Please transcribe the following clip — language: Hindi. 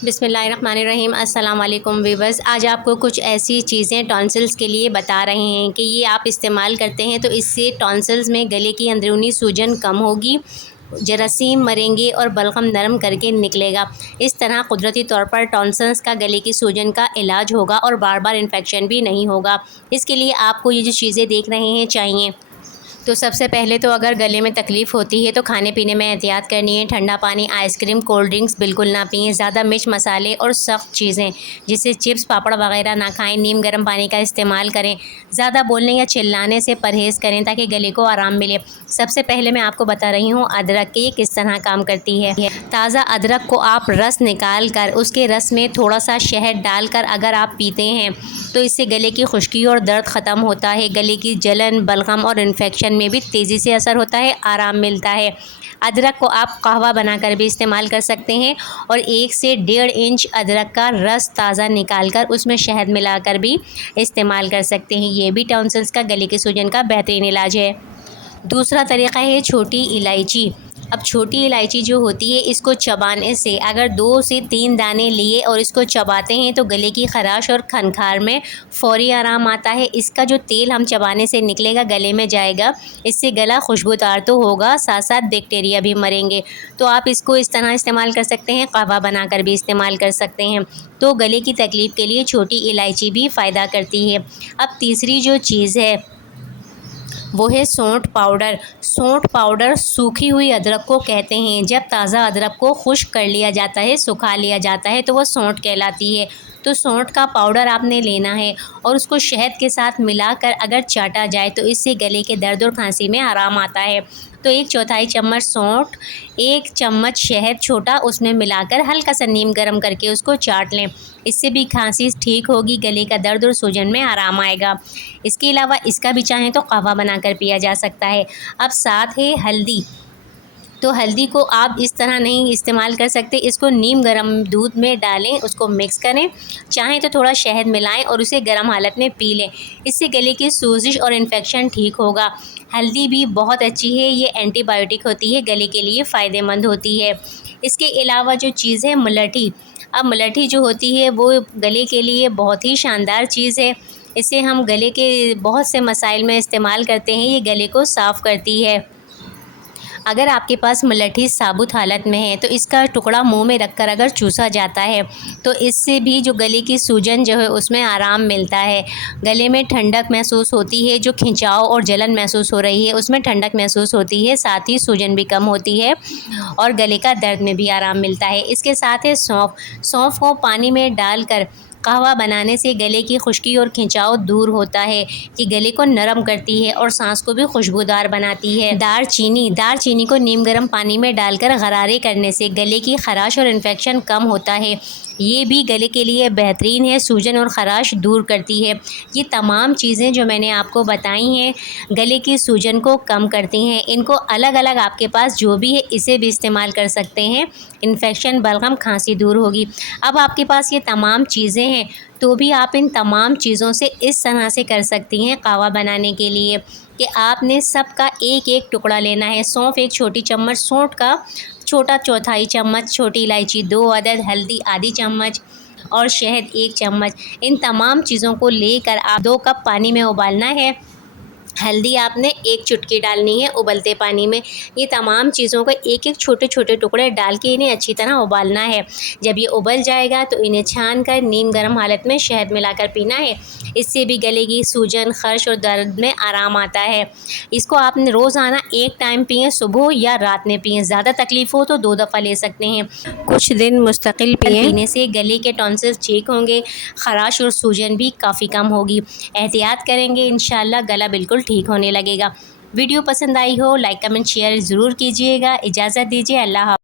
बिस्मिल्लाहिर्रहमानिर्रहीम। अस्सलाम वालेकुम वीवर्स। आज आपको कुछ ऐसी चीज़ें टॉन्सिल्स के लिए बता रहे हैं कि ये आप इस्तेमाल करते हैं तो इससे टॉन्सिल्स में गले की अंदरूनी सूजन कम होगी, जरासीम मरेंगे और बलगम नरम करके निकलेगा। इस तरह कुदरती तौर पर टॉन्सिल्स का गले की सूजन का इलाज होगा और बार बार इन्फेक्शन भी नहीं होगा। इसके लिए आपको ये जो चीज़ें देख रहे हैं चाहिए। तो सबसे पहले तो अगर गले में तकलीफ़ होती है तो खाने पीने में एहतियात करनी है। ठंडा पानी, आइसक्रीम, कोल्ड ड्रिंक्स बिल्कुल ना पिएं। ज़्यादा मिर्च मसाले और सख्त चीज़ें जैसे चिप्स पापड़ वगैरह ना खाएं। नीम गर्म पानी का इस्तेमाल करें। ज़्यादा बोलने या चिल्लाने से परहेज़ करें ताकि गले को आराम मिले। सबसे पहले मैं आपको बता रही हूँ अदरक की किस तरह काम करती है। ताज़ा अदरक को आप रस निकाल कर उसके रस में थोड़ा सा शहद डालकर अगर आप पीते हैं तो इससे गले की खुश्की और दर्द ख़त्म होता है। गले की जलन, बलगम और इन्फेक्शन में भी तेज़ी से असर होता है, आराम मिलता है। अदरक को आप कहवा बनाकर भी इस्तेमाल कर सकते हैं और 1 से 1.5 इंच अदरक का रस ताज़ा निकालकर उसमें शहद मिलाकर भी इस्तेमाल कर सकते हैं। ये भी टॉन्सिल्स का गले की सूजन का बेहतरीन इलाज है। दूसरा तरीक़ा है छोटी इलायची। अब छोटी इलायची जो होती है इसको चबाने से अगर 2 से 3 दाने लिए और इसको चबाते हैं तो गले की ख़राश और खनखार में फ़ौरी आराम आता है। इसका जो तेल हम चबाने से निकलेगा गले में जाएगा, इससे गला खुशबूदार तो होगा, साथ साथ बैक्टीरिया भी मरेंगे। तो आप इसको इस तरह इस्तेमाल कर सकते हैं, कहवा बनाकर भी इस्तेमाल कर सकते हैं। तो गले की तकलीफ़ के लिए छोटी इलायची भी फ़ायदा करती है। अब तीसरी जो चीज़ है वो है सौंठ पाउडर। सौंठ पाउडर सूखी हुई अदरक को कहते हैं। जब ताज़ा अदरक को खुश्क कर लिया जाता है, सुखा लिया जाता है तो वह सौंठ कहलाती है। तो सौंठ का पाउडर आपने लेना है और उसको शहद के साथ मिलाकर अगर चाटा जाए तो इससे गले के दर्द और खांसी में आराम आता है। तो 1/4 चम्मच सौंठ, 1 चम्मच शहद छोटा उसमें मिलाकर हल्का सा नीम गर्म करके उसको चाट लें। इससे भी खांसी ठीक होगी, गले का दर्द और सूजन में आराम आएगा। इसके अलावा इसका भी चाहें तो कहवा बनाकर पिया जा सकता है। अब साथ है हल्दी। तो हल्दी को आप इस तरह नहीं इस्तेमाल कर सकते, इसको नीम गर्म दूध में डालें, उसको मिक्स करें, चाहें तो थोड़ा शहद मिलाएं और उसे गर्म हालत में पी लें। इससे गले की सूजिश और इन्फेक्शन ठीक होगा। हल्दी भी बहुत अच्छी है, ये एंटीबायोटिक होती है, गले के लिए फ़ायदेमंद होती है। इसके अलावा जो चीज़ है मुलट्ठी। अब मुलट्ठी जो होती है वो गले के लिए बहुत ही शानदार चीज़ है। इसे हम गले के बहुत से मसाइल में इस्तेमाल करते हैं, ये गले को साफ़ करती है। अगर आपके पास मुलट्ठी साबुत हालत में है तो इसका टुकड़ा मुंह में रखकर अगर चूसा जाता है तो इससे भी जो गले की सूजन जो है उसमें आराम मिलता है। गले में ठंडक महसूस होती है, जो खिंचाव और जलन महसूस हो रही है उसमें ठंडक महसूस होती है, साथ ही सूजन भी कम होती है और गले का दर्द में भी आराम मिलता है। इसके साथ है सौंफ। सौंफ को पानी में डालकर कहवा बनाने से गले की खुश्की और खिंचाव दूर होता है, कि गले को नरम करती है और सांस को भी खुशबूदार बनाती है। दालचीनी को नीम गर्म पानी में डालकर गरारे करने से गले की ख़राश और इन्फेक्शन कम होता है। ये भी गले के लिए बेहतरीन है, सूजन और ख़राश दूर करती है। ये तमाम चीज़ें जो मैंने आपको बताई हैं गले की सूजन को कम करती हैं। इनको अलग अलग आपके पास जो भी है इसे भी इस्तेमाल कर सकते हैं। इन्फेक्शन, बलगम, खांसी दूर होगी। अब आपके पास ये तमाम चीज़ें हैं तो भी आप इन तमाम चीज़ों से इस तरह से कर सकती हैं कहवा बनाने के लिए कि आपने सबका एक एक टुकड़ा लेना है। सौंफ 1 छोटी चम्मच, सौंठ का छोटा 1/4 चम्मच, छोटी इलायची 2 अदद, हल्दी आधी चम्मच और शहद 1 चम्मच। इन तमाम चीज़ों को लेकर आप 2 कप पानी में उबालना है। हल्दी आपने 1 चुटकी डालनी है उबलते पानी में। ये तमाम चीज़ों को एक एक छोटे छोटे टुकड़े डाल के इन्हें अच्छी तरह उबालना है। जब ये उबल जाएगा तो इन्हें छान कर नीम गर्म हालत में शहद मिलाकर पीना है। इससे भी गले की सूजन, खर्च और दर्द में आराम आता है। इसको आपने रोज़ाना 1 टाइम पिएँ, सुबह या रात में पिएँ। ज़्यादा तकलीफ़ हो तो 2 दफ़ा ले सकते हैं। कुछ दिन मुस्तकिल पीने से गले के टॉन्सिल्स ठीक होंगे, खराश और सूजन भी काफ़ी कम होगी। एहतियात करेंगे इंशाअल्लाह गला बिल्कुल ठीक होने लगेगा। वीडियो पसंद आई हो लाइक कमेंट शेयर ज़रूर कीजिएगा। इजाज़त दीजिए, अल्लाह हाफ़िज़।